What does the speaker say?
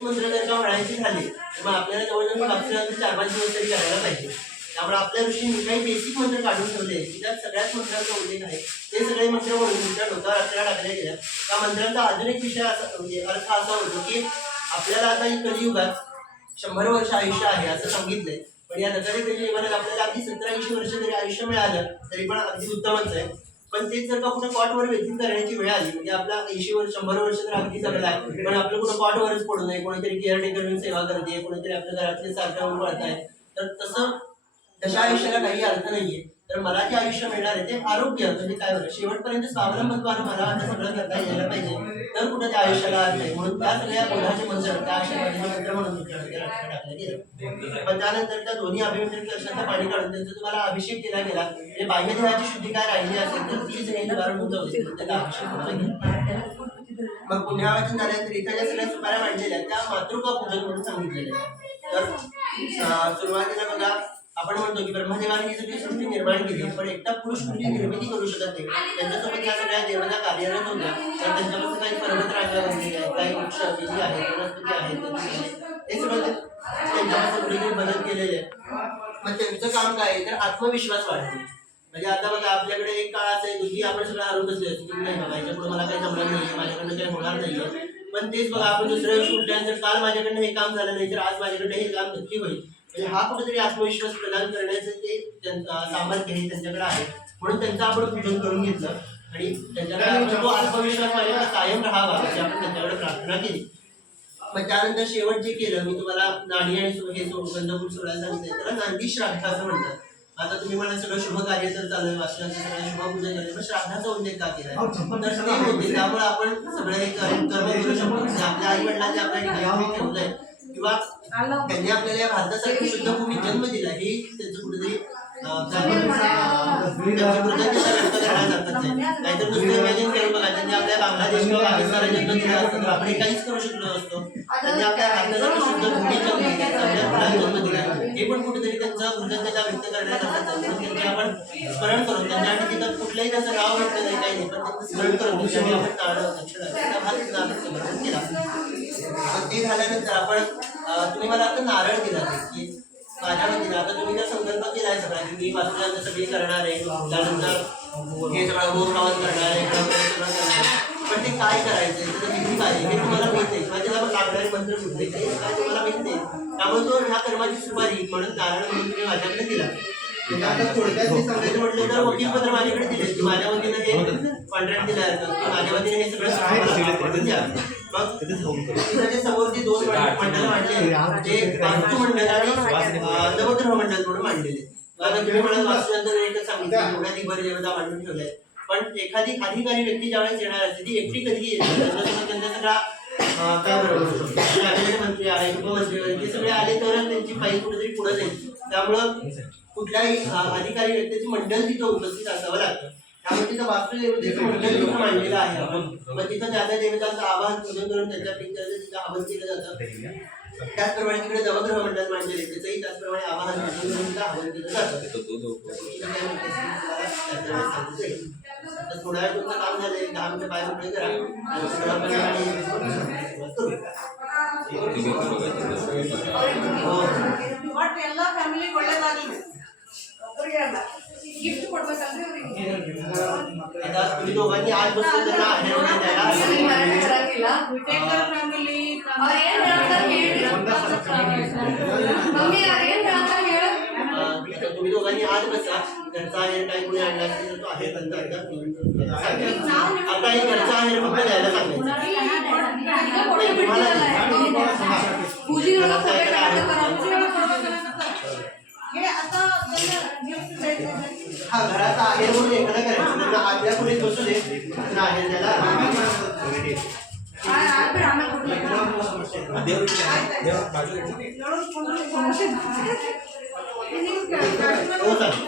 मंत्र जर का म्हणायची झाली तर मग आपल्याला जवळजवळ मागच्या 4-5 दिवस तरी करायला पाहिजे. त्यामुळे आपल्या ऋषींनी काही बेसिक मंत्र काढून ठेवले की त्यात सगळ्याच मंत्रांचा उल्लेख आहे. ते सगळे मंत्र म्हणून तुमच्या डोक्यावर आपल्याला टाकले गेले. त्या मंत्रांचा अजून एक विषय असा म्हणजे अर्थ असा होतो की आपल्याला आता ही कलियुगात 100 वर्ष आयुष्य आहे असं सांगितलंय, पण या नकारी कलियुगात आपल्याला अगदी 17-20 वर्ष जरी आयुष्य मिळालं तरी पण अगदी उत्तमच आहे. पण तेच जर का कुठं कॉटवर व्यतीत करण्याची वेळ आली म्हणजे आपला 80 वर्ष 100 वर्ष तर अगदी जगला आहे, पण आपलं कुठं कॉटवरच पडू नये, कोणीतरी केअरटेकर म्हणून सेवा करते, कोणीतरी आपल्या घरातले सारखं पळताय, तर तशा आयुष्याला काही अर्थ नाहीये. तर मला जे आयुष्य मिळणार आहे ते आरोग्य म्हणजे काय बरं शेवटपर्यंत स्वावलंबत्वानं मला आता सगळं करता यायला पाहिजे, तर कुठं त्या आयुष्याला अर्थ आहे. म्हणून त्या सगळ्या बोधाचे मंत्र त्या आयुष्यामध्ये मंत्र म्हणून टाकले गेले. पण त्यानंतर त्या दोन्ही अभिमंत्रित कलशांचं पाणी काढून त्यांचा तुम्हाला अभिषेक केला गेला म्हणजे बाह्य देहाची शुद्धी काय राहिली असेल तर ती सगळी निवारण होत होते त्याला अभिषेक. मग पुण्यावाचन झाल्यानंतर इथं ज्या सगळ्या सुपाऱ्या मांडलेल्या त्या मातृका पूजन म्हणून सांगितलेल्या. तर सुरुवातीला बघा आपण म्हणतो की ब्रह्मदेवाने ही सगळी सृष्टी निर्माण केली, पण एकटा पुरुष कुठली निर्मिती करू शकत नाही. त्यांच्यासोबत या सगळ्या देवता कार्यरत होत्या, तर त्यांच्यापासून काही पर्वत रांगा बनलेले आहेत, काही वृक्ष बिजी आहेत, वनस्पती आहेत, हे सगळं त्यांच्यापासून कुठेतरी बदल केलेले आहे. मग त्यांचं काम काय आहे तर आत्मविश्वास वाढवणे. म्हणजे आता बघा आपल्याकडे एक काळ असा आहे की आपण सगळं हरवत बसले की नाही बाबा याच्यापुढे मला काही जमणार नाही, माझ्याकडनं काही होणार नाहीये. पण तेच बघा आपण दुसऱ्या दिवशी उठल्यानंतर काल माझ्याकडनं हे काम झालं नाही तर आज माझ्याकडनं हे काम नक्की होईल. म्हणजे हा कुठेतरी आत्मविश्वास प्रदान करण्याचं ते सामर्थ्य हे त्यांच्याकडे आहे. म्हणून त्यांचं आपण पूजन करून घेतलं आणि त्यांच्याकडे तो आत्मविश्वास माझ्याकडे कायम राहावा अशी आपण त्यांच्याकडे प्रार्थना केली. मग त्यानंतर शेवट जे केलं मी तुम्हाला नाणी आणि हे गंधफूल सोडायला सांगितलं त्याला नांदी श्राद्ध असं म्हणतात. आता तुम्ही मला सगळं शुभ कार्य तर चालू आहे, वाचनाचं सगळं शुभपूजन झालं, पण श्राद्धाचा उल्लेख का केलाय तर ते होते. त्यामुळे आपण सगळे कर्म करू शकतो. आपल्या आई वडिलांनी आपल्याला ठेवलंय किंवा त्यांनी आपल्याला या भारतासाठी शुद्ध भूमी जन्म दिला हे त्यांचं कुठेतरी कृतज्ञता व्यक्त करण्यासारखंच आहे. नाहीतर नुसतं इमॅजिन करून बघा त्यांनी आपल्या बांगलादेश किंवा पाकिस्तानला जन्म दिला असतं तर आपण काहीच करू शकलो नसतो. त्यांनी आपल्या भारतासाठी शुद्ध भूमी जन्म दिला, आपल्या मुलांना जन्म दिला, हे पण कुठेतरी त्यांचं कृतज्ञता व्यक्त करण्यासारखंच आहे. म्हणून त्यांचे आपण स्मरण करून त्यांच्यासाठी तिथं कुठल्याही त्याचं नाव म्हटलं नाही काही नाही, पण त्यांचं स्मरण करून दिवशी आपण नारळ दक्षिणा समर्पण केला. ते झाल्यानंतर आपण तुम्ही मला आता नारळ दिला की माझ्या वतीनं आता तुम्ही जर संकल्प केला आहे सगळा की मी वाचनाचं सगळी करणार आहे, त्यानंतर हे सगळं गोश्रावण करणार आहे, सगळं करणार आहे, पण ते काय करायचं त्याचं विधी काय हे तुम्हाला माहित नाही किंवा त्याला लागणारे मंत्र कुठले काय तुम्हाला माहित नाही. त्यामुळे तो ह्या कर्माची सुपारी म्हणून नारळ म्हणून तुम्ही माझ्याकडे दिला. आता थोडक्यात मी सांगायचं म्हटलं तर वकीलपत्र माझ्याकडे दिले की माझ्या वतीनं हे कॉन्ट्रॅक्ट दिला आहे, माझ्या वतीने हे सगळं द्या. मग त्याच्या समोर जे 2 मंडळ मांडले ते वास्तू मंडळ आणि नवग्रह मंडळ म्हणून मांडलेले. आता तुम्ही मला वास्तूनंतर एकच सांगितलं एवढ्या दिग्भर देवता मांडून ठेवल्या, पण एखादी अधिकारी व्यक्ती ज्यावेळेस येणार असते ती एकटी कधी येते त्यांचा सगळा काय बरोबर कॅबिनेट मंत्री आहे, उपमंत्री वगैरे ते सगळे आले तरच त्यांची फाईल कुठेतरी पुढे जाईल. त्यामुळं कुठल्याही अधिकारी व्यक्तीची मंडळ तिथं उपस्थित असावं लागतं. त्यामुळे तिथं वास्तुदेवतेचं मंडळ तिथं मांडलेलं आहे आपण. मग तिथं त्या देवतांचं आवाहन पूजन करून त्यांच्या पिंजराचं तिथं आवाहन केलं जातं. त्याचप्रमाणे तिकडे नवग्रह मंडळ मांडलेले त्याचंही त्याचप्रमाणे आवाहन पूजन करून तिथं आवाहन केलं जातं. थोड्या वेळ तुमचं काम झालंय 10 मिनिटं बाहेर उभे करा ಎಲ್ಲ ಫ್ಯಾಮಿಲಿ ಒಳ್ಳೆದಾಗಲಿ ಗಿಫ್ಟ್ ಕೊಡ್ಬೇಕಂದ್ರೆ आता तुम्ही दोघांनी आज बसून त्यांना तुम्ही दोघांनी आज बसा. घरचा आहेर काही कोणी आणला असेल तर तो आहेर आता एक घरचा आहेर फक्त द्यायला सांगायचं. हा घराचा आहेर म्हणून एखादा करायचं त्यांना आजल्या पुढे बसू दे आहेर त्याला हो चालेल.